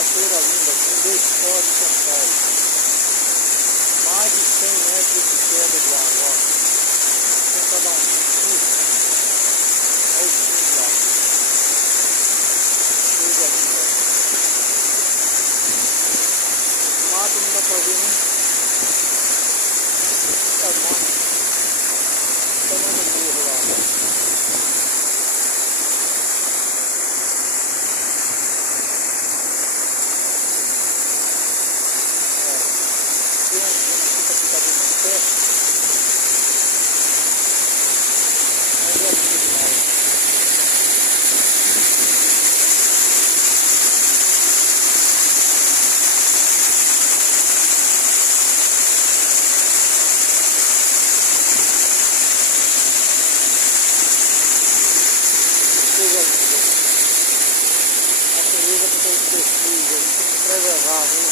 cachoeira linda, com 2 córregos centrais. Mais de 100 metros de queda de água, ó. Vou tentar dar um tiro. Olha o fundo lá. Coisa linda. O mato não dá pra ver nem. Tamanho do morro lá. Tem um gente que fica bem mais perto. Mas é lindo demais. Coisa linda. A natureza precisa de pesquisa, tem que preservar, viu?